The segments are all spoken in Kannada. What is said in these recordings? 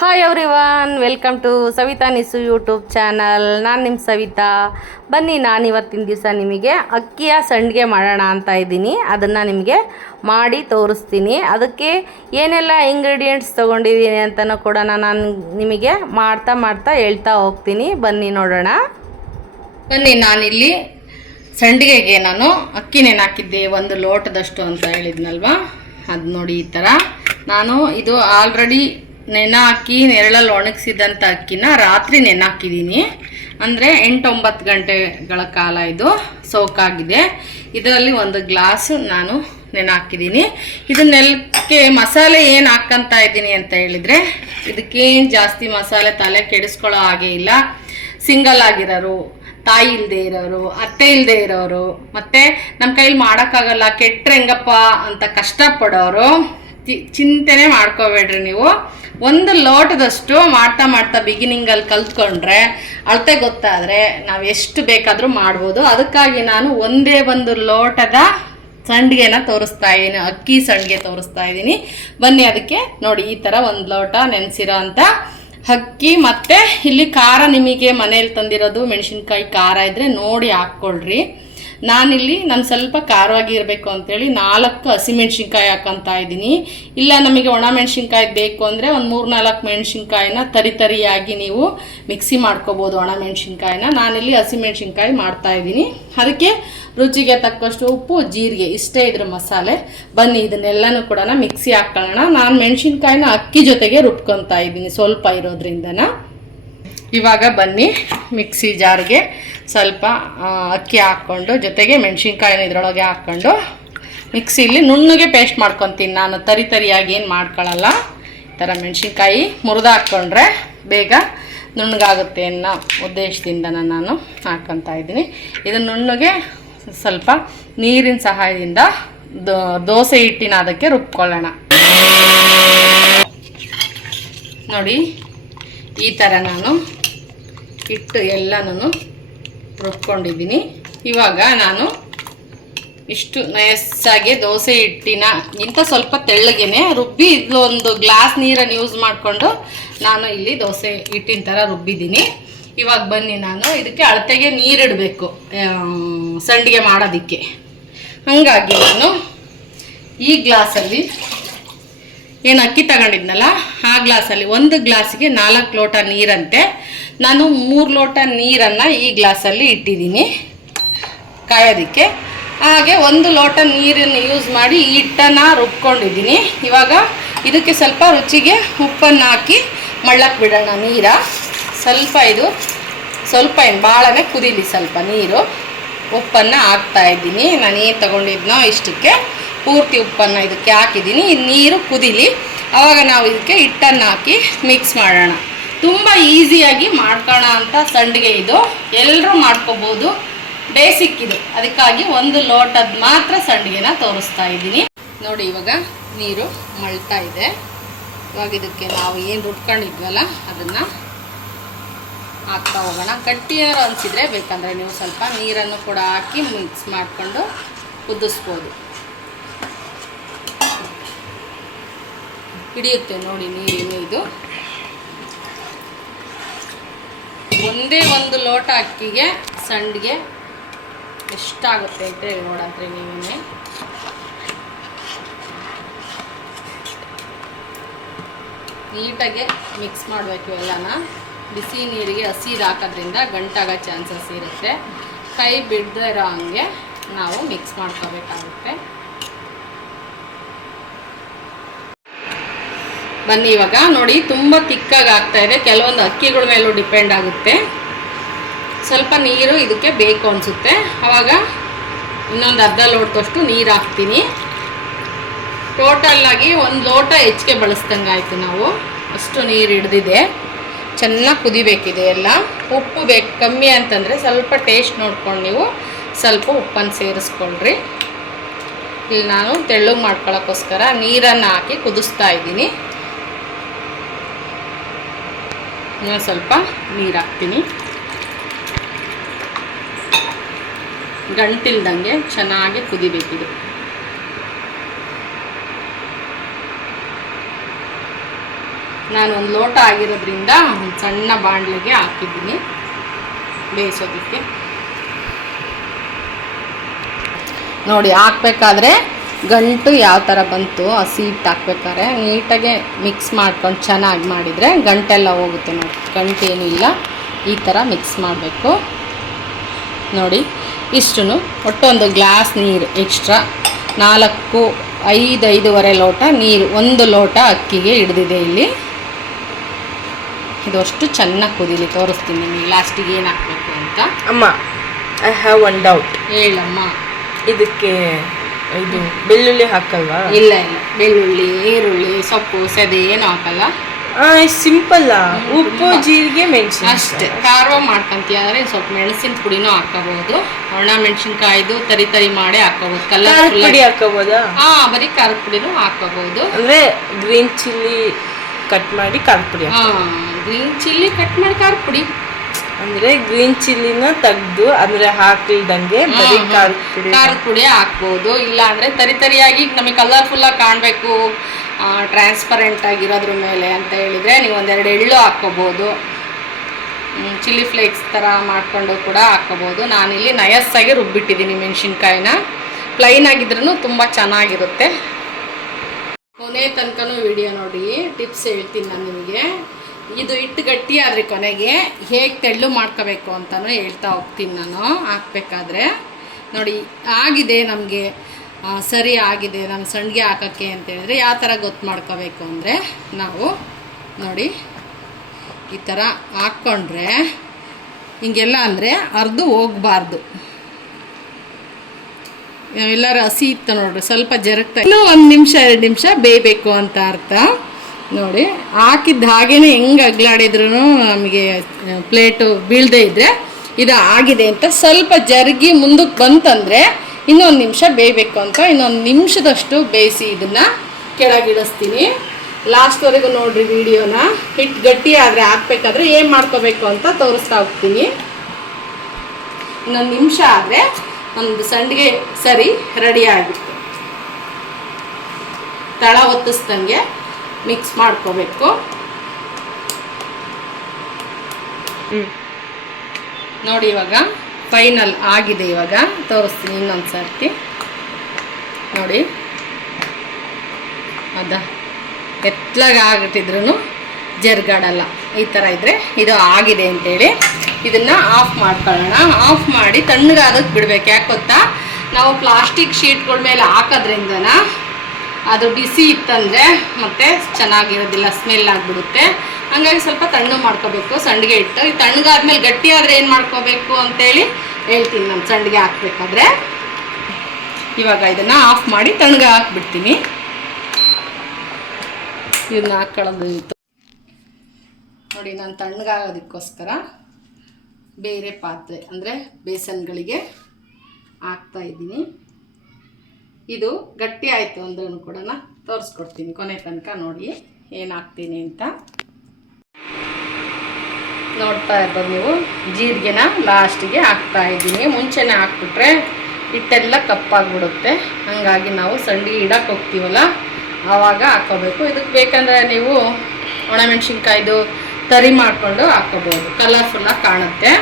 Hi everyone, welcome to Savita ನಿಸು ಯೂಟ್ಯೂಬ್ ಚಾನಲ್. ನಾನು ನಿಮ್ಮ ಸವಿತಾ. ಬನ್ನಿ, ನಾನು ಇವತ್ತಿನ ದಿವಸ ನಿಮಗೆ ಅಕ್ಕಿಯ ಸಂಡಿಗೆ ಮಾಡೋಣ ಅಂತ ಇದ್ದೀನಿ. ಅದನ್ನು ನಿಮಗೆ ಮಾಡಿ ತೋರಿಸ್ತೀನಿ. ಅದಕ್ಕೆ ಏನೆಲ್ಲ ಇಂಗ್ರೀಡಿಯೆಂಟ್ಸ್ ತೊಗೊಂಡಿದ್ದೀನಿ ಅಂತಲೂ ಕೂಡ ನಾನು ನಿಮಗೆ ಮಾಡ್ತಾ ಹೇಳ್ತಾ ಹೋಗ್ತೀನಿ. ಬನ್ನಿ ನೋಡೋಣ. ಬನ್ನಿ, ನಾನಿಲ್ಲಿ ಸಂಡಿಗೆಗೆ ನಾನು ಅಕ್ಕಿ ನೆನಾಕಿದ್ದೆ 1 ಲೋಟದಷ್ಟು ಅಂತ ಹೇಳಿದ್ನಲ್ವ. ಅದು ನೋಡಿ, ಈ ಥರ ನಾನು ಇದು ಆಲ್ರೆಡಿ ನೆನಾಕಿ ನೆರಳಲ್ಲಿ ಒಣಗಿಸಿದಂಥ ಅಕ್ಕಿನ ರಾತ್ರಿ ನೆನಾಕಿದ್ದೀನಿ. ಅಂದರೆ 8-9 ಗಂಟೆಗಳ ಕಾಲ ಇದು ಸೋಕಾಗಿದೆ. ಇದರಲ್ಲಿ 1 ಗ್ಲಾಸ್ ನಾನು ನೆನಾಕಿದ್ದೀನಿ. ಇದನ್ನೆಲ್ಲಕ್ಕೆ ಮಸಾಲೆ ಏನು ಹಾಕ್ಕಂತ ಇದ್ದೀನಿ ಅಂತ ಹೇಳಿದರೆ, ಇದಕ್ಕೇನು ಜಾಸ್ತಿ ಮಸಾಲೆ ತಲೆ ಕೆಡಿಸ್ಕೊಳ್ಳೋ ಹಾಗೆ ಇಲ್ಲ. ಸಿಂಗಲ್ ಆಗಿರೋರು, ತಾಯಿ ಇಲ್ಲದೆ ಇರೋರು, ಅತ್ತೆ ಇಲ್ಲದೆ ಇರೋರು, ಮತ್ತು ನಮ್ಮ ಕೈಲಿ ಮಾಡೋಕ್ಕಾಗಲ್ಲ ಕೆಟ್ಟರೆ ಹೆಂಗಪ್ಪ ಅಂತ ಕಷ್ಟಪಡೋರು ಚಿಂತೆನೆ ಮಾಡ್ಕೋಬೇಡ್ರಿ. ನೀವು 1 ಲೋಟದಷ್ಟು ಮಾಡ್ತಾ ಬಿಗಿನಿಂಗಲ್ಲಿ ಕಲ್ತ್ಕೊಂಡ್ರೆ ಅಳತೆ ಗೊತ್ತಾದರೆ ನಾವು ಎಷ್ಟು ಬೇಕಾದರೂ ಮಾಡ್ಬೋದು. ಅದಕ್ಕಾಗಿ ನಾನು ಒಂದೇ 1 ಲೋಟದ ಸಂಡಿಗೆನ ತೋರಿಸ್ತಾ ಇದ್ದೀನಿ, ಅಕ್ಕಿ ಸಂಡಿಗೆ ತೋರಿಸ್ತಾ ಇದ್ದೀನಿ. ಬನ್ನಿ, ಅದಕ್ಕೆ ನೋಡಿ, ಈ ಥರ 1 ಲೋಟ ನೆನೆಸಿರೋ ಅಂಥ ಅಕ್ಕಿ. ಮತ್ತು ಇಲ್ಲಿ ಖಾರ ನಿಮಗೆ ಮನೇಲಿ ತಂದಿರೋದು ಮೆಣಸಿನ್ಕಾಯಿ ಖಾರ ಇದ್ದರೆ ನೋಡಿ ಹಾಕ್ಕೊಳ್ರಿ. ನಾನಿಲ್ಲಿ ಸ್ವಲ್ಪ ಖಾರವಾಗಿ ಇರಬೇಕು ಅಂತೇಳಿ 4 ಹಸಿಮೆಣ್ಸಿನ್ಕಾಯಿ ಹಾಕ್ಕೊತಾ ಇದ್ದೀನಿ. ಇಲ್ಲ ನಮಗೆ ಒಣ ಮೆಣಸಿನ್ಕಾಯಿ ಬೇಕು ಅಂದರೆ ಒಂದು 3-4 ಮೆಣಸಿನ್ಕಾಯಿನ ತರಿಯಾಗಿ ನೀವು ಮಿಕ್ಸಿ ಮಾಡ್ಕೋಬೋದು. ಒಣ ಮೆಣಸಿನ್ಕಾಯಿನ ನಾನಿಲ್ಲಿ ಹಸಿಮೆಣ್ಸಿನ್ಕಾಯಿ ಮಾಡ್ತಾಯಿದ್ದೀನಿ. ಅದಕ್ಕೆ ರುಚಿಗೆ ತಕ್ಕಷ್ಟು ಉಪ್ಪು, ಜೀರಿಗೆ, ಇಷ್ಟೇ ಇದ್ರ ಮಸಾಲೆ. ಬನ್ನಿ, ಇದನ್ನೆಲ್ಲನೂ ಕೂಡ ಮಿಕ್ಸಿ ಹಾಕ್ಕೊಳ್ಳೋಣ. ನಾನು ಮೆಣಸಿನ್ಕಾಯಿನ ಅಕ್ಕಿ ಜೊತೆಗೆ ರುಬ್ಕೊತಾ ಇದ್ದೀನಿ ಸ್ವಲ್ಪ ಇರೋದ್ರಿಂದನ. ಇವಾಗ ಬನ್ನಿ, ಮಿಕ್ಸಿ ಜಾರ್ಗೆ ಸ್ವಲ್ಪ ಅಕ್ಕಿ ಹಾಕ್ಕೊಂಡು ಜೊತೆಗೆ ಮೆಣಸಿನ್ಕಾಯಿನ ಇದರೊಳಗೆ ಹಾಕ್ಕೊಂಡು ಮಿಕ್ಸಿಲಿ ನುಣ್ಣಗೆ ಪೇಸ್ಟ್ ಮಾಡ್ಕೊತೀನಿ. ನಾನು ತರಿಯಾಗಿ ಏನು ಮಾಡ್ಕೊಳ್ಳಲ್ಲ. ಈ ಥರ ಮೆಣಸಿನ್ಕಾಯಿ ಮುರಿದು ಹಾಕ್ಕೊಂಡ್ರೆ ಬೇಗ ನುಣ್ಣಗಾಗುತ್ತೆ ಅನ್ನೋ ಉದ್ದೇಶದಿಂದ ನಾನು ಹಾಕ್ಕೊತಾ ಇದ್ದೀನಿ. ಇದನ್ನು ನುಣ್ಣಗೆ ಸ್ವಲ್ಪ ನೀರಿನ ಸಹಾಯದಿಂದ ದೋಸೆ ಹಿಟ್ಟಿನ ಅದಕ್ಕೆ ರುಬ್ಕೊಳ್ಳೋಣ. ನೋಡಿ, ಈ ಥರ ನಾನು ಹಿಟ್ಟು ಎಲ್ಲನೂ ರುಬ್ಕೊಂಡಿದ್ದೀನಿ. ಇವಾಗ ನಾನು ಇಷ್ಟು ನಯಸ್ಸಾಗಿ ದೋಸೆ ಹಿಟ್ಟಿನಗಿಂತ ಸ್ವಲ್ಪ ತೆಳ್ಳಗೆನೆ ರುಬ್ಬಿ ಇದೊಂದು ಗ್ಲಾಸ್ ನೀರನ್ನು ಯೂಸ್ ಮಾಡಿಕೊಂಡು ನಾನು ಇಲ್ಲಿ ದೋಸೆ ಹಿಟ್ಟಿನ ಥರ ರುಬ್ಬಿದ್ದೀನಿ. ಇವಾಗ ಬನ್ನಿ, ನಾನು ಇದಕ್ಕೆ ಅಳತೆಗೆ ನೀರಿಡಬೇಕು ಸಂಡಿಗೆ ಮಾಡೋದಕ್ಕೆ. ಹಾಗಾಗಿ ನಾನು ಈ ಗ್ಲಾಸಲ್ಲಿ ಏನು ಅಕ್ಕಿ ತಗೊಂಡಿದ್ನಲ್ಲ ಆ ಗ್ಲಾಸಲ್ಲಿ 1 ಗ್ಲಾಸಿಗೆ 4 ಲೋಟ ನೀರಂತೆ. ನಾನು 3 ಲೋಟ ನೀರನ್ನು ಈ ಗ್ಲಾಸಲ್ಲಿ ಇಟ್ಟಿದ್ದೀನಿ ಕಾಯೋದಕ್ಕೆ. ಹಾಗೆ 1 ಲೋಟ ನೀರನ್ನು ಯೂಸ್ ಮಾಡಿ ಹಿಟ್ಟನ್ನು ರುಬ್ಕೊಂಡಿದ್ದೀನಿ. ಇವಾಗ ಇದಕ್ಕೆ ಸ್ವಲ್ಪ ರುಚಿಗೆ ಉಪ್ಪನ್ನು ಹಾಕಿ ಮಳ್ಳಕ್ಕೆ ಬಿಡೋಣ. ನೀರ ಸ್ವಲ್ಪ ಏನು ಭಾಳನೇ ಕುದೀಲಿ. ಸ್ವಲ್ಪ ನೀರು ಉಪ್ಪನ್ನು ಹಾಕ್ತಾಯಿದ್ದೀನಿ. ನಾನೇನು ತೊಗೊಂಡಿದ್ನೋ ಇಷ್ಟಕ್ಕೆ ಪೂರ್ತಿ ಉಪ್ಪನ್ನು ಇದಕ್ಕೆ ಹಾಕಿದ್ದೀನಿ. ಈ ನೀರು ಕುದೀಲಿ, ಆವಾಗ ನಾವು ಇದಕ್ಕೆ ಹಿಟ್ಟನ್ನು ಹಾಕಿ ಮಿಕ್ಸ್ ಮಾಡೋಣ. ತುಂಬ ಈಸಿಯಾಗಿ ಮಾಡ್ಕೊಳ್ಳೋ ಅಂಥ ಸಂಡಿಗೆ ಇದು, ಎಲ್ಲರೂ ಮಾಡ್ಕೋಬೋದು. ಬೇಸಿಕ್ ಇದು. ಅದಕ್ಕಾಗಿ 1 ಲೋಟದ ಮಾತ್ರ ಸಂಡಿಗೆನ ತೋರಿಸ್ತಾ ಇದ್ದೀನಿ. ನೋಡಿ, ಇವಾಗ ನೀರು ಮಳ್ತಾ ಇದೆ. ಇವಾಗ ಇದಕ್ಕೆ ನಾವು ಏನು ರುಬ್ಕೊಂಡಿದ್ವಲ್ಲ ಅದನ್ನು ಹಾಕ್ತಾ ಹೋಗೋಣ. ಗಟ್ಟಿಯಾರು ಅನಿಸಿದರೆ ಬೇಕಂದರೆ ನೀವು ಸ್ವಲ್ಪ ನೀರನ್ನು ಕೂಡ ಹಾಕಿ ಮಿಕ್ಸ್ ಮಾಡಿಕೊಂಡು ಕುದಿಸ್ಬೋದು. ಹಿಡಿಯುತ್ತೆ ನೋಡಿ ನೀರೇನು. ಇದು ಒಂದೇ 1 ಲೋಟ ಅಕ್ಕಿಗೆ ಸಂಡಿಗೆ ಎಷ್ಟಾಗುತ್ತೆ ಅಂತ ನೋಡಂತ್ರಿ ನೀವೇ. ನೀಟಾಗೆ ಮಿಕ್ಸ್ ಮಾಡಬೇಕು ಎಲ್ಲನ. ಬಿಸಿ ನೀರಿಗೆ ಹಸಿದು ಹಾಕೋದ್ರಿಂದ ಗಂಟಾಗೋ ಚಾನ್ಸಸ್ ಇರುತ್ತೆ. ಕೈ ಬಿಡದೇ ಇರೋ ಹಂಗೆ ನಾವು ಮಿಕ್ಸ್ ಮಾಡ್ಕೋಬೇಕಾಗುತ್ತೆ. ಬನ್ನಿ, ಇವಾಗ ನೋಡಿ ತುಂಬ ತಿಕ್ಕಾಗಿ ಆಗ್ತಾಯಿದೆ. ಕೆಲವೊಂದು ಅಕ್ಕಿಗಳ ಮೇಲೂ ಡಿಪೆಂಡ್ ಆಗುತ್ತೆ. ಸ್ವಲ್ಪ ನೀರು ಇದಕ್ಕೆ ಬೇಕು ಅನಿಸುತ್ತೆ. ಆವಾಗ ಇನ್ನೊಂದು ಅರ್ಧ ಲೋಟದಷ್ಟು ನೀರು ಹಾಕ್ತೀನಿ. ಟೋಟಲ್ಲಾಗಿ 1 ಲೋಟ ಹೆಚ್ಚಿಗೆ ಬಳಸ್ದಂಗೆ ಆಯಿತು. ನಾವು ಅಷ್ಟು ನೀರು ಹಿಡ್ದಿದೆ. ಚೆನ್ನಾಗಿ ಕುದಿಬೇಕಿದೆ ಎಲ್ಲ. ಉಪ್ಪು ಬೇಕು ಕಮ್ಮಿ ಅಂತಂದರೆ ಸ್ವಲ್ಪ ಟೇಸ್ಟ್ ನೋಡ್ಕೊಂಡು ನೀವು ಸ್ವಲ್ಪ ಉಪ್ಪನ್ನು ಸೇರಿಸ್ಕೊಳ್ರಿ. ಇಲ್ಲಿ ನಾನು ತೆಳ್ಳಗೆ ಮಾಡ್ಕೊಳ್ಳೋಕ್ಕೋಸ್ಕರ ನೀರನ್ನು ಹಾಕಿ ಕುದಿಸ್ತಾ ಇದ್ದೀನಿ. ಇನ್ನೂ ಸ್ವಲ್ಪ ನೀರು ಹಾಕ್ತೀನಿ. ಗಂಟಿಲ್ದಂಗೆ ಚೆನ್ನಾಗಿ ಕುದಿಬೇಕಿದೆ. ನಾನು ಒಂದು ಲೋಟ ಆಗಿರೋದ್ರಿಂದ ಒಂದು ಸಣ್ಣ ಬಾಣಲೆಗೆ ಹಾಕಿದ್ದೀನಿ ಬೇಯಿಸೋದಕ್ಕೆ. ನೋಡಿ ಹಾಕ್ಬೇಕಾದ್ರೆ ಗಂಟು ಯಾವ ಥರ ಬಂತು ಹಸಿ ಹಿಟ್ಟು ಹಾಕ್ಬೇಕಾದ್ರೆ ನೀಟಾಗೆ ಮಿಕ್ಸ್ ಮಾಡ್ಕೊಂಡು ಚೆನ್ನಾಗಿ ಮಾಡಿದರೆ ಗಂಟೆಲ್ಲ ಹೋಗುತ್ತೆ ನೋಡಿ. ಗಂಟೇನಿಲ್ಲ, ಈ ಥರ ಮಿಕ್ಸ್ ಮಾಡಬೇಕು ನೋಡಿ. ಇಷ್ಟು ಒಟ್ಟೊಂದು ಗ್ಲಾಸ್ ನೀರು ಎಕ್ಸ್ಟ್ರಾ 5-5.5 ಲೋಟ ನೀರು 1 ಲೋಟ ಅಕ್ಕಿಗೆ ಹಿಡಿದಿದೆ ಇಲ್ಲಿ. ಇದು ಅಷ್ಟು ಚೆನ್ನಾಗಿ ಕುದೀಲಿ, ತೋರಿಸ್ತೀನಿ ನಿಮಗೆ ಲಾಸ್ಟಿಗೆ ಏನು ಹಾಕಬೇಕು ಅಂತ. ಅಮ್ಮ, ಐ ಹ್ಯಾವ್ ಒನ್ ಡೌಟ್. ಹೇಳಮ್ಮ. ಇದಕ್ಕೆ ಇದು ಬೆಳ್ಳುಳ್ಳಿ ಹಾಕಲ್ವಾ? ಇಲ್ಲ ಇಲ್ಲ, ಬೆಳ್ಳುಳ್ಳಿ ಈರುಳ್ಳಿ ಸೊಪ್ಪು ಸೆದೆ ಏನು ಹಾಕಲ್ಲ. ಸಿಂಪಲ್, ಉಪ್ಪು ಜೀರಿಗೆ ಮೆಣಸಿನ ಅಷ್ಟೇ. ಖಾರ ಮಾಡ್ಕೊಂತೀಯ ಅಂದರೆ ಸ್ವಲ್ಪ ಮೆಣಸಿನ ಪುಡಿನೂ ಹಾಕೋಬಹುದು, ಒಣ ಮೆಣಸಿನ್ಕಾಯ್ದು ತರಿ ಮಾಡಿ ಹಾಕೋಬಹುದು. ಖಾರದ ಪುಡಿ ಹಾಕೋಬೋದಾ? ಬರೀ ಖಾರದ ಪುಡಿನೂ ಹಾಕೋಬಹುದು. ಅಂದರೆ ಗ್ರೀನ್ ಚಿಲ್ಲಿ ಕಟ್ ಮಾಡಿ ಖಾರದ ಪುಡಿ. ಗ್ರೀನ್ ಚಿಲ್ಲಿ ಕಟ್ ಮಾಡಿ ಖಾರದ ಪುಡಿ ಅಂದರೆ ಗ್ರೀನ್ ಚಿಲ್ಲಿನ ತೆಗೆದು ಅಂದರೆ ಹಾಕಿಲ್ದಂಗೆ ಬರೀ ಖಾರದ ಪುಡಿ ಹಾಕ್ಬೋದು. ಇಲ್ಲ ಅಂದರೆ ತರಿಯಾಗಿ ನಮಗೆ ಕಲರ್ಫುಲ್ಲಾಗಿ ಕಾಣಬೇಕು, ಟ್ರಾನ್ಸ್ಪರೆಂಟ್ ಆಗಿರೋದ್ರ ಮೇಲೆ ಅಂತ ಹೇಳಿದರೆ ನೀವು 1-2 ಎಳ್ಳು ಹಾಕ್ಕೋಬೋದು. ಚಿಲ್ಲಿ ಫ್ಲೇಕ್ಸ್ ಥರ ಮಾಡಿಕೊಂಡು ಕೂಡ ಹಾಕ್ಕೋಬೋದು. ನಾನಿಲ್ಲಿ ನಯಸ್ಸಾಗಿ ರುಬ್ಬಿಟ್ಟಿದ್ದೀನಿ ಮೆಣಸಿನ್ಕಾಯಿನ. ಪ್ಲೈನ್ ಆಗಿದ್ರೂ ತುಂಬ ಚೆನ್ನಾಗಿರುತ್ತೆ. ಕೊನೆ ತನಕನೂ ವಿಡಿಯೋ ನೋಡಿ, ಟಿಪ್ಸ್ ಹೇಳ್ತೀನಿ ನಾನು ನಿಮಗೆ. ಇದು ಹಿಟ್ಟು ಗಟ್ಟಿ ಆದರೆ ಕೊನೆಗೆ ಹೇಗೆ ತೆಳ್ಳು ಮಾಡ್ಕೋಬೇಕು ಅಂತಲೂ ಹೇಳ್ತಾ ಹೋಗ್ತೀನಿ ನಾನು. ಹಾಕಬೇಕಾದ್ರೆ ನೋಡಿ ಆಗಿದೆ, ನಮಗೆ ಸರಿ ಆಗಿದೆ ನಮ್ಮ ಸಂಡಿಗೆ ಹಾಕೋಕ್ಕೆ ಅಂತೇಳಿದ್ರೆ ಯಾವ ಥರ ಗೊತ್ತು ಮಾಡ್ಕೋಬೇಕು ಅಂದರೆ, ನಾವು ನೋಡಿ ಈ ಥರ ಹಾಕ್ಕೊಂಡ್ರೆ ಹಿಂಗೆಲ್ಲ ಅಂದರೆ ಅರ್ದು ಹೋಗಬಾರ್ದು. ಎಲ್ಲರೂ ಹಸಿ ಇತ್ತು ನೋಡ್ರಿ, ಸ್ವಲ್ಪ ಜರಗ್ತಾ ಇನ್ನೂ 1 ನಿಮಿಷ 2 ನಿಮಿಷ ಬೇಯಬೇಕು ಅಂತ ಅರ್ಥ. ನೋಡಿ ಹಾಕಿದ್ದ ಹಾಗೇ ಹೆಂಗೆ ಅಗ್ಲಾಡಿದ್ರೂ ನಮಗೆ ಪ್ಲೇಟು ಬೀಳದೇ ಇದ್ದರೆ ಇದು ಆಗಿದೆ ಅಂತ. ಸ್ವಲ್ಪ ಜರುಗಿ ಮುಂದಕ್ಕೆ ಬಂತಂದರೆ ಇನ್ನೊಂದು ನಿಮಿಷ ಬೇಯಬೇಕು ಅಂತ. ಇನ್ನೊಂದು ನಿಮಿಷದಷ್ಟು ಬೇಯಿಸಿ ಇದನ್ನು ಕೆಳಗಿಳಿಸ್ತೀನಿ. ಲಾಸ್ಟ್ವರೆಗೂ ನೋಡಿರಿ ವಿಡಿಯೋನ. ಹಿಟ್ಟು ಗಟ್ಟಿ ಆದರೆ ಹಾಕ್ಬೇಕಾದ್ರೆ ಏನು ಮಾಡ್ಕೋಬೇಕು ಅಂತ ತೋರಿಸ್ತಾ ಹೋಗ್ತೀನಿ. ಇನ್ನೊಂದು ನಿಮಿಷ ಆದರೆ ಒಂದು ಸಂಡಿಗೆ ಸರಿ ರೆಡಿ ಆಗುತ್ತೆ. ತಳ ಒತ್ತಿಸ್ದಂಗೆ ಮಿಕ್ಸ್ ಮಾಡ್ಕೋಬೇಕು. ನೋಡಿ ಇವಾಗ ಫೈನಲ್ ಆಗಿದೆ. ಇವಾಗ ತೋರಿಸ್ತೀನಿ ಇನ್ನೊಂದು ಸರ್ತಿ ನೋಡಿ. ಅದಾ ಎತ್ತಲಾಗ ಆಗಿಟ್ಟಿದ್ರು ಜರ್ಗಾಡಲ್ಲ. ಈ ಥರ ಇದ್ದರೆ ಇದು ಆಗಿದೆ ಅಂತೇಳಿ ಇದನ್ನು ಆಫ್ ಮಾಡ್ಕೊಳ್ಳೋಣ. ಆಫ್ ಮಾಡಿ ತಣ್ಣಗಾದಕ್ಕೆ ಬಿಡಬೇಕು. ಯಾಕೆ ಗೊತ್ತಾ, ನಾವು ಪ್ಲಾಸ್ಟಿಕ್ ಶೀಟ್ಗಳ ಮೇಲೆ ಹಾಕೋದ್ರಿಂದನ ಅದು ಬಿಸಿ ಇತ್ತಂದರೆ ಮತ್ತೆ ಚೆನ್ನಾಗಿರೋದಿಲ್ಲ, ಸ್ಮೆಲ್ ಆಗಿಬಿಡುತ್ತೆ. ಹಂಗಾಗಿ ಸ್ವಲ್ಪ ತಣ್ಣಗೆ ಮಾಡ್ಕೋಬೇಕು ಸಂಡಿಗೆ ಹಿಟ್ಟು. ಈ ತಣ್ಣಗಾದ್ಮೇಲೆ ಗಟ್ಟಿ ಆದರೆ ಏನು ಮಾಡ್ಕೋಬೇಕು ಅಂತೇಳಿ ಹೇಳ್ತೀನಿ ನಾನು ಸಂಡಿಗೆ ಹಾಕ್ಬೇಕಾದ್ರೆ. ಇವಾಗ ಇದನ್ನು ಆಫ್ ಮಾಡಿ ತಣ್ಣಗೆ ಹಾಕ್ಬಿಡ್ತೀನಿ. ಇದನ್ನ ಹಾಕ್ಕೊಳ್ಳೋದು ಇತ್ತು ನೋಡಿ. ನಾನು ತಣ್ಣಗಾಗೋದಕ್ಕೋಸ್ಕರ ಬೇರೆ ಪಾತ್ರೆ ಅಂದರೆ ಬೇಸನ್ಗಳಿಗೆ ಹಾಕ್ತಾಯಿದ್ದೀನಿ. ಇದು ಗಟ್ಟಿ ಆಯಿತು ಅಂದ್ರೂ ಕೂಡ ತೋರಿಸ್ಕೊಡ್ತೀನಿ ಕೊನೆ ತನಕ ನೋಡಿ ಏನು ಹಾಕ್ತೀನಿ ಅಂತ. ನೋಡ್ತಾ ಇರ್ಬೋದು ನೀವು, ಜೀರಿಗೆನ ಲಾಸ್ಟಿಗೆ ಹಾಕ್ತಾಯಿದ್ದೀನಿ. ಮುಂಚೆನೇ ಹಾಕ್ಬಿಟ್ರೆ ಹಿಟ್ಟೆಲ್ಲ ಕಪ್ಪಾಗಿಬಿಡುತ್ತೆ. ಹಾಗಾಗಿ ನಾವು ಸಂಡಿಗೆ ಇಡಕ್ಕೆ ಹೋಗ್ತೀವಲ್ಲ ಆವಾಗ ಹಾಕ್ಕೋಬೇಕು. ಇದಕ್ಕೆ ಬೇಕಂದರೆ ನೀವು ಒಣಮೆಣ್ಸಿನ್ಕಾಯ್ದು ತರಿ ಮಾಡಿಕೊಂಡು ಹಾಕ್ಕೋಬೋದು, ಕಲರ್ಫುಲ್ಲಾಗಿ ಕಾಣುತ್ತೆ.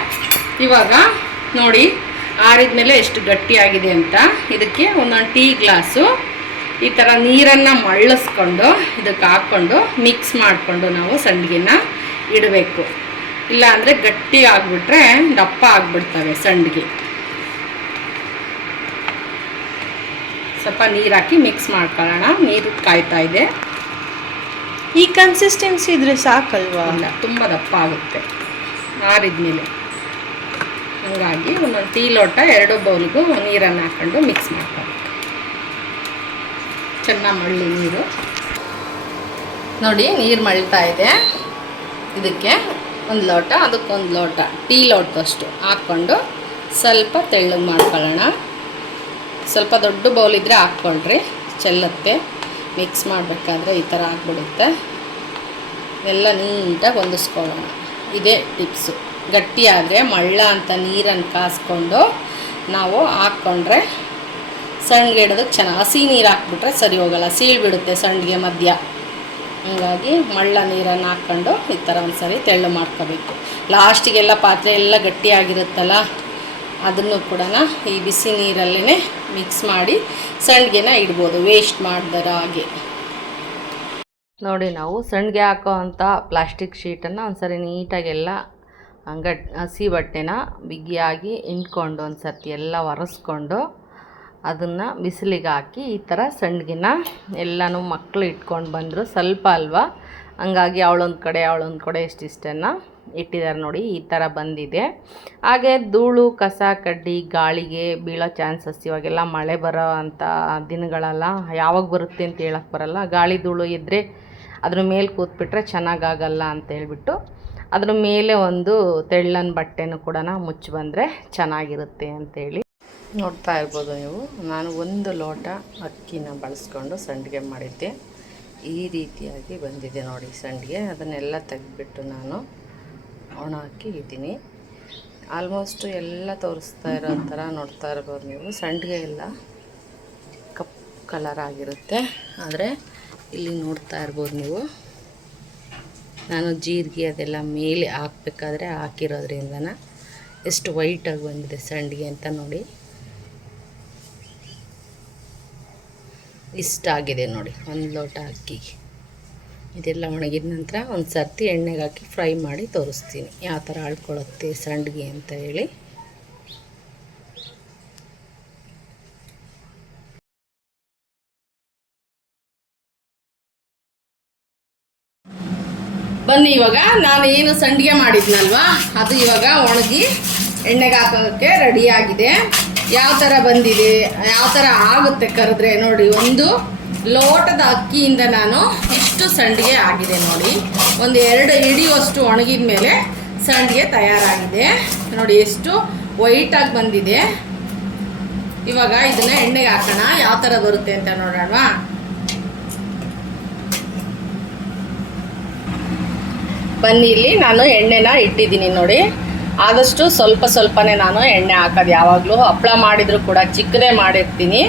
ಇವಾಗ ನೋಡಿ ಆರಿದ್ಮೇಲೆ ಎಷ್ಟು ಗಟ್ಟಿಯಾಗಿದೆ ಅಂತ. ಇದಕ್ಕೆ ಒಂದೊಂದು ಟೀ ಗ್ಲಾಸು ಈ ಥರ ನೀರನ್ನು ಮಳ್ಳಿಸ್ಕೊಂಡು ಇದಕ್ಕೆ ಹಾಕ್ಕೊಂಡು ಮಿಕ್ಸ್ ಮಾಡಿಕೊಂಡು ನಾವು ಸಂಡಿಗೆನ ಇಡಬೇಕು. ಇಲ್ಲ ಅಂದರೆ ಗಟ್ಟಿ ಆಗಿಬಿಟ್ರೆ ದಪ್ಪ ಆಗಿಬಿಡ್ತವೆ ಸಂಡಿಗೆ. ಸ್ವಲ್ಪ ನೀರು ಹಾಕಿ ಮಿಕ್ಸ್ ಮಾಡ್ಕೊಳ್ಳೋಣ. ನೀರು ಕಾಯ್ತಾ ಇದೆ. ಈ ಕನ್ಸಿಸ್ಟೆನ್ಸಿ ಇದ್ರೆ ಸಾಕಲ್ವಾ? ಇಲ್ಲ, ತುಂಬ ದಪ್ಪ ಆಗುತ್ತೆ ಆರಿದ್ಮೇಲೆ. ಹಾಗಾಗಿ ಒಂದೊಂದು ಟೀ ಲೋಟ 2 ಬೌಲ್ಗೂ ನೀರನ್ನು ಹಾಕ್ಕೊಂಡು ಮಿಕ್ಸ್ ಮಾಡ್ಕೊಂಡು ಚೆನ್ನಾಗಿ ಮಳ್ಳಿ ನೀರು ನೋಡಿ. ನೀರು ಮಳ್ತಾ ಇದೆ. ಇದಕ್ಕೆ 1 ಲೋಟ, ಅದಕ್ಕೊಂದು ಲೋಟ, ಟೀ ಲೋಟದಷ್ಟು ಹಾಕ್ಕೊಂಡು ಸ್ವಲ್ಪ ತೆಳ್ಳಗೆ ಮಾಡ್ಕೊಳ್ಳೋಣ. ಸ್ವಲ್ಪ ದೊಡ್ಡ ಬೌಲ್ ಇದ್ದರೆ ಹಾಕ್ಕೊಳ್ರಿ, ಚೆಲ್ಲುತ್ತೆ. ಮಿಕ್ಸ್ ಮಾಡಬೇಕಾದ್ರೆ ಈ ಥರ ಆಗಿಬಿಡುತ್ತೆ. ಎಲ್ಲ ನೀಟಾಗಿ ಹೊಂದಿಸ್ಕೊಳ್ಳೋಣ. ಇದೇ ಟಿಪ್ಸು. ಗಟ್ಟಿ ಆದರೆ ಮಳ್ಳ ಅಂತ ನೀರನ್ನು ಕಾಸ್ಕೊಂಡು ನಾವು ಹಾಕ್ಕೊಂಡ್ರೆ ಸಂಡಿಗೆ ಇಡೋದಕ್ಕೆ ಚೆನ್ನಾಗಿ. ಹಸಿ ನೀರು ಹಾಕ್ಬಿಟ್ರೆ ಸರಿ ಹೋಗಲ್ಲ, ಸೀಳ್ಬಿಡುತ್ತೆ ಸಂಡಿಗೆ ಮಧ್ಯ. ಹೀಗಾಗಿ ಮಳ್ಳ ನೀರನ್ನು ಹಾಕ್ಕೊಂಡು ಈ ಥರ ಒಂದು ಸರಿ ತೆಳ್ಳು ಮಾಡ್ಕೋಬೇಕು. ಲಾಸ್ಟಿಗೆಲ್ಲ ಪಾತ್ರೆ ಎಲ್ಲ ಗಟ್ಟಿಯಾಗಿರುತ್ತಲ್ಲ, ಅದನ್ನು ಕೂಡ ಈ ಬಿಸಿ ನೀರಲ್ಲೇ ಮಿಕ್ಸ್ ಮಾಡಿ ಸಂಡಿಗೆನ ಇಡ್ಬೋದು, ವೇಸ್ಟ್ ಮಾಡ್ದರ ಹಾಗೆ. ನೋಡಿ, ನಾವು ಸಂಡಿಗೆ ಹಾಕೋ ಅಂಥ ಪ್ಲಾಸ್ಟಿಕ್ ಶೀಟನ್ನು ಒಂದು ಸರಿ ನೀಟಾಗೆಲ್ಲ ಹಸಿ ಬಟ್ಟೆನ ಬಿಗಿಯಾಗಿ ಇಂಟ್ಕೊಂಡು ಒಂದು ಸರ್ತಿ ಎಲ್ಲ ಒರೆಸ್ಕೊಂಡು ಅದನ್ನು ಬಿಸಿಲಿಗೆ ಹಾಕಿ ಈ ಥರ ಸಂಡಿಗೆನ ಎಲ್ಲನೂ ಮಕ್ಕಳು ಇಟ್ಕೊಂಡು ಬಂದರು, ಸ್ವಲ್ಪ ಅಲ್ವಾ, ಹಂಗಾಗಿ ಅವಳೊಂದು ಕಡೆ ಇಷ್ಟಿಷ್ಟನ್ನು ಇಟ್ಟಿದ್ದಾರೆ. ನೋಡಿ, ಈ ಥರ ಬಂದಿದೆ. ಹಾಗೆ ಧೂಳು ಕಸ ಕಡ್ಡಿ ಗಾಳಿಗೆ ಬೀಳೋ ಚಾನ್ಸಸ್, ಇವಾಗೆಲ್ಲ ಮಳೆ ಬರೋ ಅಂಥ ದಿನಗಳಲ್ಲ, ಯಾವಾಗ ಬರುತ್ತೆ ಅಂತ ಹೇಳಕ್ಕೆ ಬರಲ್ಲ. ಗಾಳಿ ಧೂಳು ಇದ್ದರೆ ಅದ್ರ ಮೇಲೆ ಕೂತ್ಬಿಟ್ರೆ ಚೆನ್ನಾಗಾಗಲ್ಲ ಅಂತ ಹೇಳ್ಬಿಟ್ಟು ಅದ್ರ ಮೇಲೆ ಒಂದು ತೆಳ್ಳನ ಬಟ್ಟೆನೂ ಕೂಡ ಮುಚ್ಚಿ ಬಂದರೆ ಚೆನ್ನಾಗಿರುತ್ತೆ ಅಂತೇಳಿ. ನೋಡ್ತಾ ಇರ್ಬೋದು ನೀವು, ನಾನು 1 ಲೋಟ ಅಕ್ಕಿನ ಬಳಸ್ಕೊಂಡು ಸಂಡಿಗೆ ಮಾಡಿದ್ದೆ. ಈ ರೀತಿಯಾಗಿ ಬಂದಿದೆ ನೋಡಿ ಸಂಡಿಗೆ. ಅದನ್ನೆಲ್ಲ ತೆಗೆದ್ಬಿಟ್ಟು ನಾನು ಒಣ ಹಾಕಿ ಇದ್ದೀನಿ. ಆಲ್ಮೋಸ್ಟ್ ಎಲ್ಲ ತೋರಿಸ್ತಾ ಇರೋ ಥರ ನೋಡ್ತಾ ಇರ್ಬೋದು ನೀವು. ಸಂಡಿಗೆ ಎಲ್ಲ ಕಪ್ ಕಲರ್ ಆಗಿರುತ್ತೆ. ಆದರೆ ಇಲ್ಲಿ ನೋಡ್ತಾ ಇರ್ಬೋದು ನೀವು, ನಾನು ಜೀರಿಗೆ ಅದೆಲ್ಲ ಮೇಲೆ ಹಾಕಬೇಕಾದ್ರೆ ಹಾಕಿರೋದ್ರಿಂದನ ಎಷ್ಟು ವೈಟಾಗಿ ಬಂದಿದೆ ಸಂಡಿಗೆ ಅಂತ ನೋಡಿ. ಇಷ್ಟಾಗಿದೆ ನೋಡಿ 1 ಲೋಟ ಅಕ್ಕಿ. ಇದೆಲ್ಲ ಒಣಗಿದ ನಂತರ ಒಂದು ಸರ್ತಿ ಎಣ್ಣೆಗೆ ಹಾಕಿ ಫ್ರೈ ಮಾಡಿ ತೋರಿಸ್ತೀನಿ ಯಾವ ಥರ ಅಳ್ಕೊಳ್ಳುತ್ತೆ ಸಂಡಿಗೆ ಅಂತ ಹೇಳಿ. ಬನ್ನಿ, ಇವಾಗ ನಾನು ಏನು ಸಂಡಿಗೆ ಮಾಡಿದ್ನಲ್ವಾ ಅದು ಇವಾಗ ಒಣಗಿ ಎಣ್ಣೆಗೆ ಹಾಕೋಕ್ಕೆ ರೆಡಿಯಾಗಿದೆ. ಯಾವ ಥರ ಬಂದಿದೆ, ಯಾವ ಥರ ಆಗುತ್ತೆ ಕರೆದ್ರೆ ನೋಡಿ. 1 ಲೋಟದ ಅಕ್ಕಿಯಿಂದ ನಾನು ಇಷ್ಟು ಸಂಡಿಗೆ ಆಗಿದೆ ನೋಡಿ. 1-2 ಹಿಡಿಯುವಷ್ಟು ಒಣಗಿದ ಮೇಲೆ ಸಂಡಿಗೆ ತಯಾರಾಗಿದೆ ನೋಡಿ. ಎಷ್ಟು ವೈಟಾಗಿ ಬಂದಿದೆ. ಇವಾಗ ಇದನ್ನು ಎಣ್ಣೆಗೆ ಹಾಕೋಣ, ಯಾವ ಥರ ಬರುತ್ತೆ ಅಂತ ನೋಡೋಣ. ಬನ್ನಿ, ಇಲ್ಲಿ ನಾನು ಎಣ್ಣೆನ ಇಟ್ಟಿದ್ದೀನಿ ನೋಡಿ. ಆದಷ್ಟು ಸ್ವಲ್ಪನೇ ನಾನು ಎಣ್ಣೆ ಹಾಕೋದು. ಯಾವಾಗಲೂ ಹಪ್ಪಳ ಮಾಡಿದರೂ ಕೂಡ ಚಿಕ್ಕದೇ ಮಾಡಿರ್ತೀನಿ.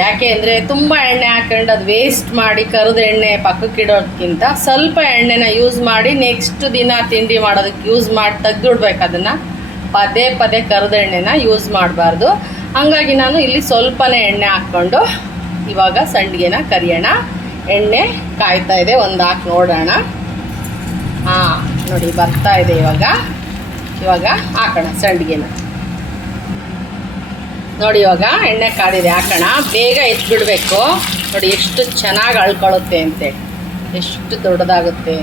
ಯಾಕೆ ಅಂದರೆ ತುಂಬ ಎಣ್ಣೆ ಹಾಕೊಂಡು ಅದು ವೇಸ್ಟ್ ಮಾಡಿ ಕರಿದ ಎಣ್ಣೆ ಪಕ್ಕಕ್ಕಿಡೋದಕ್ಕಿಂತ ಸ್ವಲ್ಪ ಎಣ್ಣೆನ ಯೂಸ್ ಮಾಡಿ ನೆಕ್ಸ್ಟ್ ದಿನ ತಿಂಡಿ ಮಾಡೋದಕ್ಕೆ ಯೂಸ್ ಮಾಡಿ ತೆಗೆದುಬಿಡ್ಬೇಕು. ಅದನ್ನು ಪದೇ ಕರಿದ ಎಣ್ಣೆನ ಯೂಸ್ ಮಾಡಬಾರ್ದು. ಹಾಗಾಗಿ ನಾನು ಇಲ್ಲಿ ಸ್ವಲ್ಪನೇ ಎಣ್ಣೆ ಹಾಕ್ಕೊಂಡು ಇವಾಗ ಸಂಡಿಗೆನ ಕರಿಯೋಣ. ಎಣ್ಣೆ ಕಾಯ್ತಾ ಇದೆ, ಒಂದು ಹಾಕಿ ನೋಡೋಣ. ನೋಡಿ ಬರ್ತಾ ಇದೆ. ಇವಾಗ ಹಾಕೋಣ ಸಂಡಿಗೆನ. ನೋಡಿ, ಇವಾಗ ಎಣ್ಣೆ ಕಾದಿದೆ, ಹಾಕೋಣ. ಬೇಗ ಎತ್ಬಿಡಬೇಕು ನೋಡಿ, ಎಷ್ಟು ಚೆನ್ನಾಗಿ ಅಳ್ಕೊಳ್ಳುತ್ತೆ ಅಂತೇಳಿ, ಎಷ್ಟು ದೊಡ್ಡದಾಗುತ್ತೆ,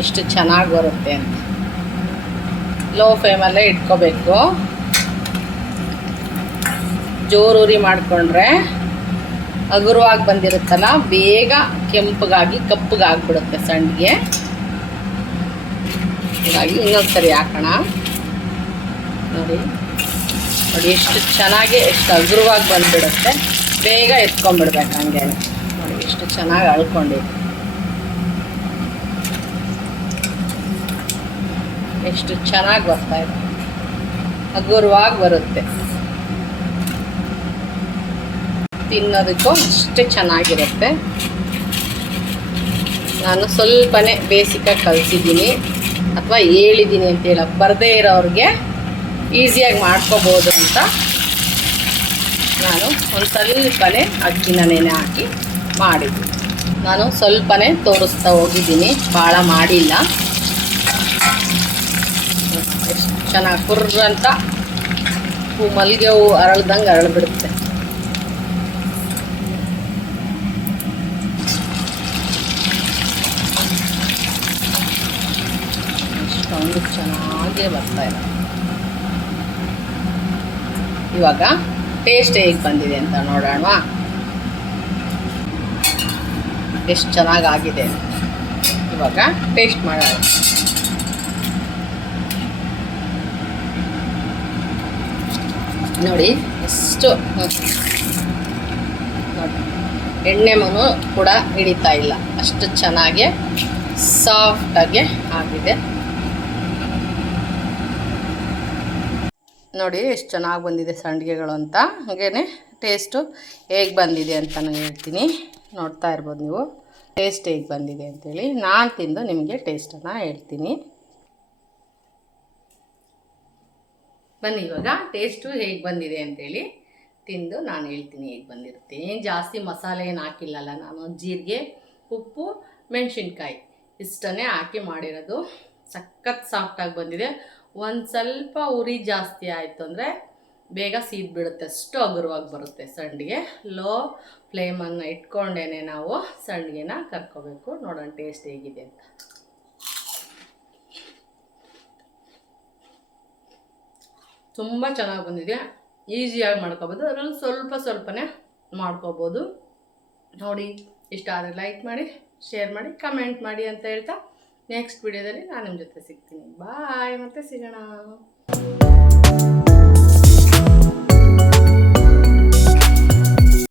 ಎಷ್ಟು ಚೆನ್ನಾಗಿ ಬರುತ್ತೆ ಅಂತ. ಲೋ ಫ್ಲೇಮಲ್ಲೇ ಇಟ್ಕೋಬೇಕು. ಜೋರೂರಿ ಮಾಡಿಕೊಂಡ್ರೆ ಹಗುರವಾಗಿ ಬಂದಿರುತ್ತಲ್ಲ, ಬೇಗ ಕಪ್ಪಗಾಗ್ಬಿಡುತ್ತೆ ಸಂಡಿಗೆ. ಹೀಗಾಗಿ ಇನ್ನೊಂದು ಸರಿ ಹಾಕೋಣ. ನೋಡಿ ಎಷ್ಟು ಚೆನ್ನಾಗಿ, ಎಷ್ಟು ಹಗುರವಾಗಿ ಬಂದುಬಿಡುತ್ತೆ. ಬೇಗ ಎತ್ಕೊಂಡ್ಬಿಡ್ಬೇಕು ಹಂಗೆ. ನೋಡಿ ಎಷ್ಟು ಚೆನ್ನಾಗಿ ಅಳ್ಕೊಂಡಿದೆ, ಎಷ್ಟು ಚೆನ್ನಾಗಿ ಬರ್ತಾಯಿದೆ, ಹಗುರವಾಗಿ ಬರುತ್ತೆ. ತಿನ್ನೋದಕ್ಕೂ ಅಷ್ಟೇ ಚೆನ್ನಾಗಿರುತ್ತೆ. ನಾನು ಸ್ವಲ್ಪನೇ ಬೇಸಿಕಾಗಿ ಕಲಿಸಿದ್ದೀನಿ ಅಥವಾ ಹೇಳಿದ್ದೀನಿ ಅಂತ ಹೇಳಕ್ಕೆ ಬರದೇ ಇರೋರಿಗೆ ಈಸಿಯಾಗಿ ಮಾಡ್ಕೋಬೋದು ಅಂತ ನಾನು ಒಂದು ಸ್ವಲ್ಪನೇ ಅಕ್ಕಿನ ನೆನೆ ಹಾಕಿ ಮಾಡಿದ್ದೀನಿ. ನಾನು ಸ್ವಲ್ಪನೇ ತೋರಿಸ್ತಾ ಹೋಗಿದ್ದೀನಿ, ಭಾಳ ಮಾಡಿಲ್ಲ. ಎಷ್ಟು ಚೆನ್ನಾಗಿ ಕುರ್ರಂತ ಮಲ್ಲಿಗೆ ಹೂವು ಅರಳ್ದಂಗೆ ಅರಳ್ಬಿಡುತ್ತೆ. ಅಷ್ಟೊಂದು ಚೆನ್ನಾಗೇ ಬರ್ತಾಯಿದೆ. ಇವಾಗ ಟೇಸ್ಟ್ ಹೇಗೆ ಬಂದಿದೆ ಅಂತ ನೋಡೋಣ. ಎಷ್ಟು ಚೆನ್ನಾಗಾಗಿದೆ. ಇವಾಗ ಟೇಸ್ಟ್ ಮಾಡೋಣ. ನೋಡಿ ಎಷ್ಟು ನೋಡಿ, ಎಣ್ಣೆ ಮನು ಕೂಡ ಹಿಡಿತಾ ಇಲ್ಲ, ಅಷ್ಟು ಚೆನ್ನಾಗಿ ಸಾಫ್ಟಾಗಿ ಆಗಿದೆ. ನೋಡಿ ಎಷ್ಟು ಚೆನ್ನಾಗಿ ಬಂದಿದೆ ಸಂಡಿಗೆಗಳು ಅಂತ. ಹಾಗೇ ಟೇಸ್ಟು ಹೇಗೆ ಬಂದಿದೆ ಅಂತ ನಾನು ಹೇಳ್ತೀನಿ. ನೋಡ್ತಾ ಇರ್ಬೋದು ನೀವು ಟೇಸ್ಟ್ ಹೇಗೆ ಬಂದಿದೆ ಅಂತೇಳಿ. ನಾನು ತಿಂದು ನಿಮಗೆ ಟೇಸ್ಟನ್ನು ಹೇಳ್ತೀನಿ. ಬನ್ನಿ ಇವಾಗ ಟೇಸ್ಟು ಹೇಗೆ ಬಂದಿದೆ ಅಂತೇಳಿ ತಿಂದು ನಾನು ಹೇಳ್ತೀನಿ ಹೇಗೆ ಬಂದಿರುತ್ತೆ. ಏನು ಜಾಸ್ತಿ ಮಸಾಲೆ ಏನು ಹಾಕಿಲ್ಲಲ್ಲ ನಾನು. ಜೀರಿಗೆ, ಉಪ್ಪು, ಮೆಣಸಿನ್ಕಾಯಿ ಇಷ್ಟನ್ನೇ ಹಾಕಿ ಮಾಡಿರೋದು. ಸಖತ್ ಸಾಫ್ಟಾಗಿ ಬಂದಿದೆ. ಒಂದು ಸ್ವಲ್ಪ ಉರಿ ಜಾಸ್ತಿ ಆಯಿತು ಅಂದರೆ ಬೇಗ ಸೀದ್ಬಿಡುತ್ತೆ, ಅಷ್ಟು ಹಗುರವಾಗಿ ಬರುತ್ತೆ ಸಂಡಿಗೆ. ಲೋ ಫ್ಲೇಮನ್ನು ಇಟ್ಕೊಂಡೇ ನಾವು ಸಂಡಿಗೆನ ಕರ್ಕೋಬೇಕು. ನೋಡೋಣ ಟೇಸ್ಟ್ ಹೇಗಿದೆ ಅಂತ. ತುಂಬ ಚೆನ್ನಾಗಿ ಬಂದಿದೆ. ಈಸಿಯಾಗಿ ಮಾಡ್ಕೋಬೋದು, ಅದರಲ್ಲಿ ಸ್ವಲ್ಪನೇ ಮಾಡ್ಕೋಬೋದು. ನೋಡಿ, ಇಷ್ಟ ಆದರೆ ಲೈಕ್ ಮಾಡಿ, ಶೇರ್ ಮಾಡಿ, ಕಮೆಂಟ್ ಮಾಡಿ ಅಂತ ಹೇಳ್ತಾ ನೆಕ್ಸ್ಟ್ ವಿಡಿಯೋದಲ್ಲಿ ನಾನು ನಿಮ್ಮ ಜೊತೆ ಸಿಗ್ತೀನಿ. ಬಾಯ್, ಮತ್ತೆ ಸಿಗೋಣ.